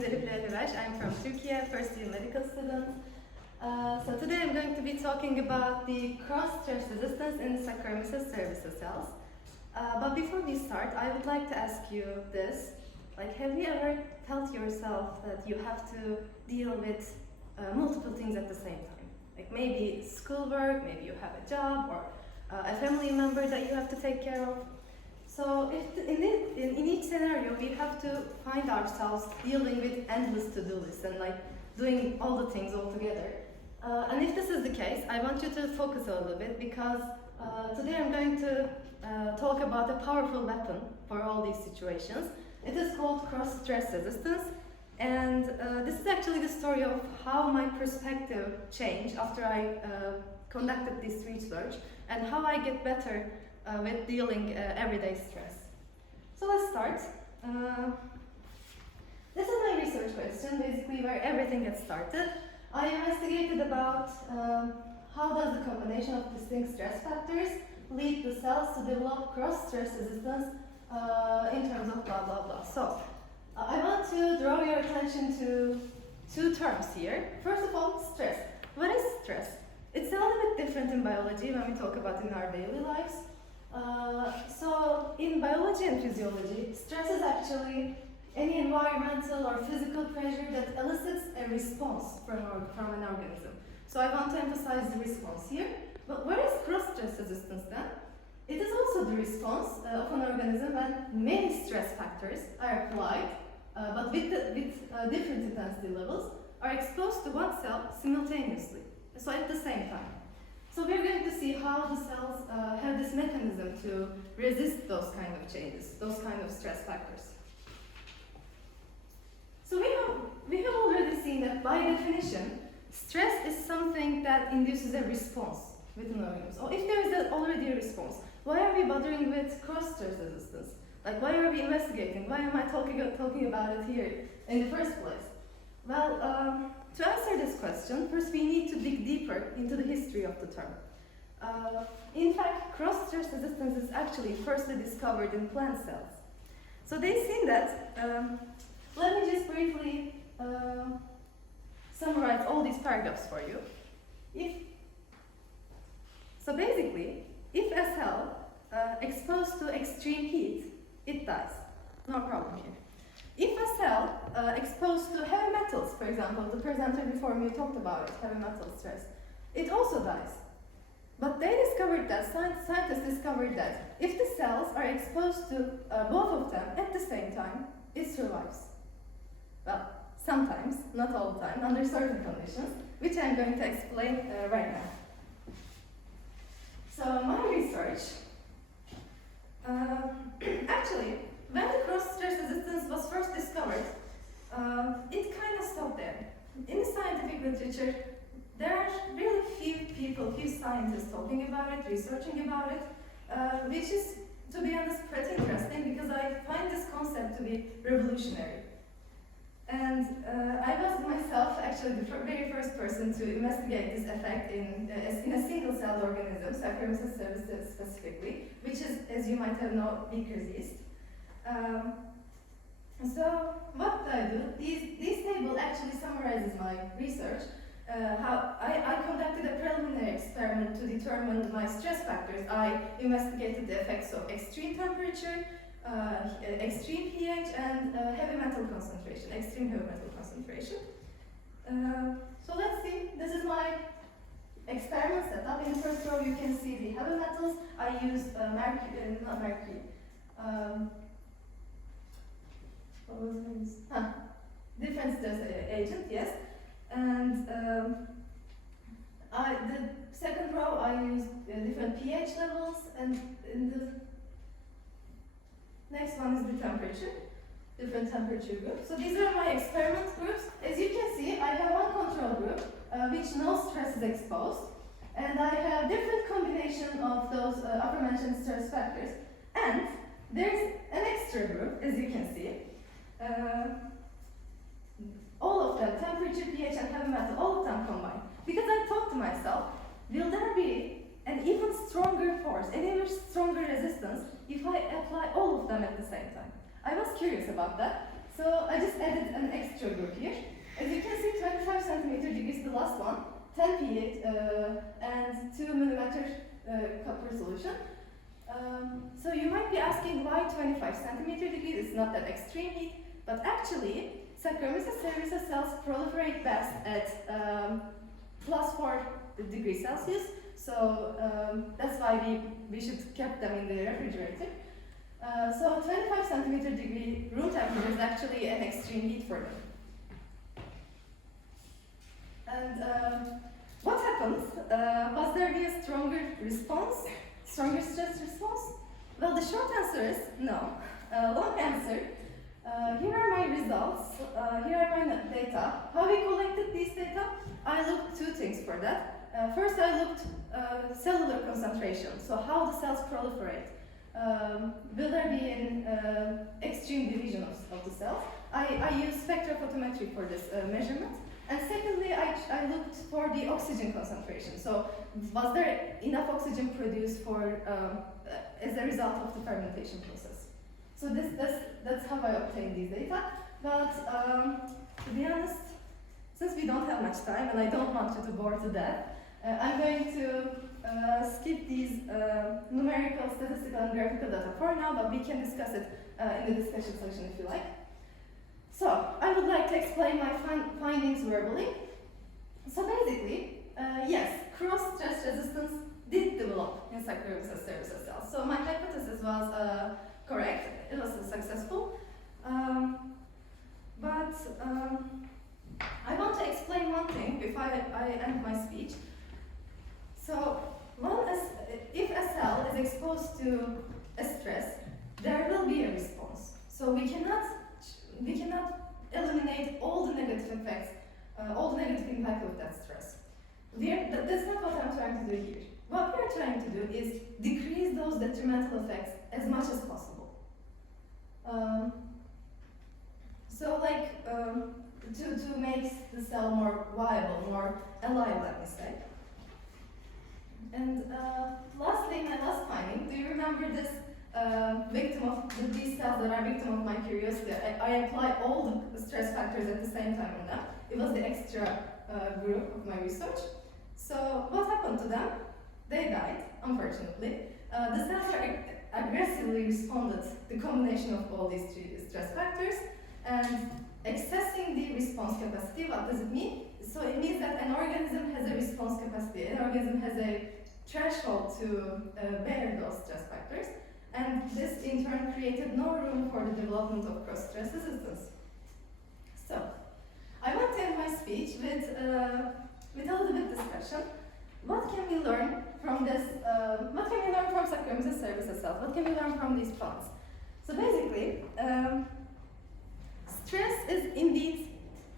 Univeristy. I'm from Turkey, first year medical student. So today I'm going to be talking about the cross-stress resistance in Saccharomyces cerevisiae cells. But before we start, I would like to ask you this. Like, have you ever felt yourself that you have to deal with multiple things at the same time? Like maybe schoolwork, maybe you have a job, or a family member that you have to take care of. So in each scenario, we have to find ourselves dealing with endless to-do lists and like doing all the things all together. And if this is the case, I want you to focus a little bit because today I'm going to talk about a powerful weapon for all these situations. It is called cross-stress resistance, and this is actually the story of how my perspective changed after I conducted this research and how I get better with dealing everyday stress. So let's start. This is my research question, basically where everything gets started. I investigated about how does the combination of distinct stress factors lead the cells to develop cross-stress resistance in terms of blah blah blah. So I want to draw your attention to two terms here. First of all, stress. What is stress? It's a little bit different in biology when we talk about in our daily lives. So in biology and physiology, stress is actually any environmental or physical pressure that elicits a response from an organism. So I want to emphasize the response here. But what is cross-stress resistance then? It is also the response of an organism when many stress factors are applied, but with different intensity levels, are exposed to one cell simultaneously, so at the same time. So we're going to see how the cells have this mechanism to resist those kind of changes, those kind of stress factors. So we have already seen that by definition, stress is something that induces a response with an organism. So if there is already a response, why are we bothering with cross-stress resistance? Like, why are we investigating? Why am I talking about it here in the first place? Well, to answer this question, first we need to dig deeper into the history of the term. In fact, cross-stress resistance is actually firstly discovered in plant cells. So they've seen that, let me just briefly summarize all these paragraphs for you. So basically, if a cell exposed to extreme heat, it dies. No problem here. If a cell exposed to heavy metals, for example, the presenter before me talked about it, heavy metal stress, it also dies. But they discovered that, scientists discovered that if the cells are exposed to both of them at the same time, it survives. Well, sometimes, not all the time, under certain conditions, which I'm going to explain right now. So my research, actually, when the cross-stress resistance was first discovered, it kind of stopped there. In the scientific literature, there are really few scientists talking about it, researching about it, which is, to be honest, pretty interesting because I find this concept to be revolutionary. And I was myself actually the very first person to investigate this effect in a single-celled organism, Saccharomyces cerevisiae specifically, which is, as you might have known, Baker's yeast. So what I do, this table actually summarizes my research. How I conducted a preliminary experiment to determine my stress factors. I investigated the effects of extreme temperature, extreme pH, and heavy metal concentration, extreme heavy metal concentration. So let's see, this is my experiment setup. In the first row you can see the heavy metals. I used mercury, not mercury. What was it? Different stress agent, yes. And the second row I used different pH levels, and in the next one is the temperature, different temperature groups. So these are my experiment groups. As you can see, I have one control group, which no stress is exposed, and I have different combination of those aforementioned stress factors. And there's an extra group, as you can see. All of them, temperature, pH, and heavy metal, all of them combined. Because I thought to myself, will there be an even stronger force, an even stronger resistance if I apply all of them at the same time? I was curious about that. So I just added an extra group here. As you can see, 25 centimeter degrees, the last one, 10 pH, and 2 millimeter copper solution. So you might be asking why 25 centimeter degrees is not that extreme heat, but actually, Saccharomyces cerevisiae cells proliferate best at +4 degrees Celsius. So that's why we should keep them in the refrigerator. So 25 centimeter degree room temperature is actually an extreme heat for them. And what happens? Was there be a stronger response? Stronger stress response? Well, the short answer is no. Long answer, here are my results, here are my data. How we collected these data? I looked two things for that. First, I looked cellular concentration, so how the cells proliferate. Will there be an extreme division of the cells? I used spectrophotometry for this measurement. And secondly, I looked for the oxygen concentration. So was there enough oxygen produced for as a result of the fermentation process? So that's how I obtained these data. But to be honest, since we don't have much time and I don't want you to bore to death, I'm going to skip these numerical, statistical, and graphical data for now, but we can discuss it in the discussion section if you like. So, I would like to explain my findings verbally. So basically, yes, cross-stress resistance did develop in Saccharomyces cerevisiae cells. So my hypothesis was correct, it was successful. But I want to explain one thing before I end my speech. So, if a cell is exposed to a stress, there will be a response. So we cannot eliminate all the negative effects, all the negative impact of that stress. That's not what I'm trying to do here. What we're trying to do is decrease those detrimental effects as much as possible. To make the cell more viable, more alive, let me say. And lastly, my last finding, do you remember this these cells that are victim of my curiosity? I apply all the stress factors at the same time on them. It was the extra group of my research. So what happened to them? They died, unfortunately. The cells aggressively responded to the combination of all these three stress factors, and accessing the response capacity, what does it mean? So it means that an organism has a response capacity, an organism has a threshold to bear those stress factors, and this in turn created no room for the development of cross-stress resistance. So, I want to end my speech with a little bit discussion. What can we learn from this? What can we learn from Saccharomyces cerevisiae cells? What can we learn from these plants? So basically, stress is indeed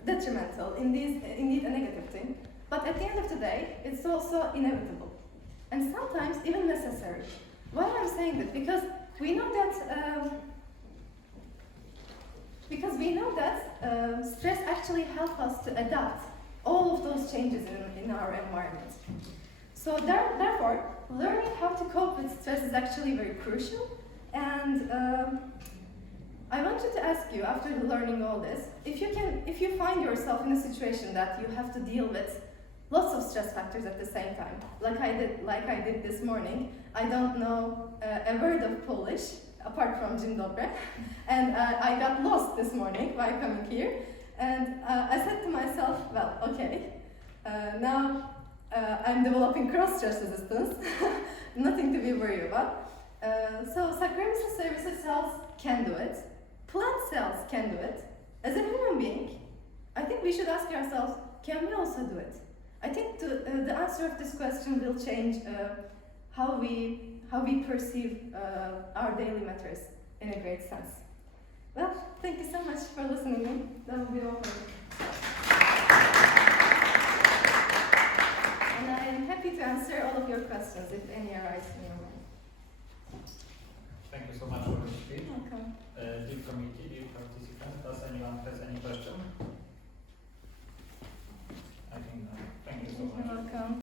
detrimental, indeed a negative thing, but at the end of the day, it's also inevitable, and sometimes even necessary. Why I'm saying that? Because we know that stress actually helps us to adapt all of those changes in our environment. So therefore, learning how to cope with stress is actually very crucial. And I want you to ask you, after learning all this, if you find yourself in a situation that you have to deal with lots of stress factors at the same time, like I did this morning. I don't know a word of Polish apart from Dzień dobry, and I got lost this morning by coming here. And I said to myself, well, okay, now I'm developing cross-stress resistance, nothing to be worried about. So Saccharomyces cerevisiae cells can do it. Plant cells can do it. As a human being, I think we should ask ourselves, can we also do it? I think the answer of this question will change how we perceive our daily matters in a great sense. Well, thank you so much for listening. That will be all for me. And I am happy to answer all of your questions if any arise in your mind. Thank you so much for the speech. Welcome. Dear committee, dear participants, does anyone has any question? I think no. Thank you so much. You're welcome.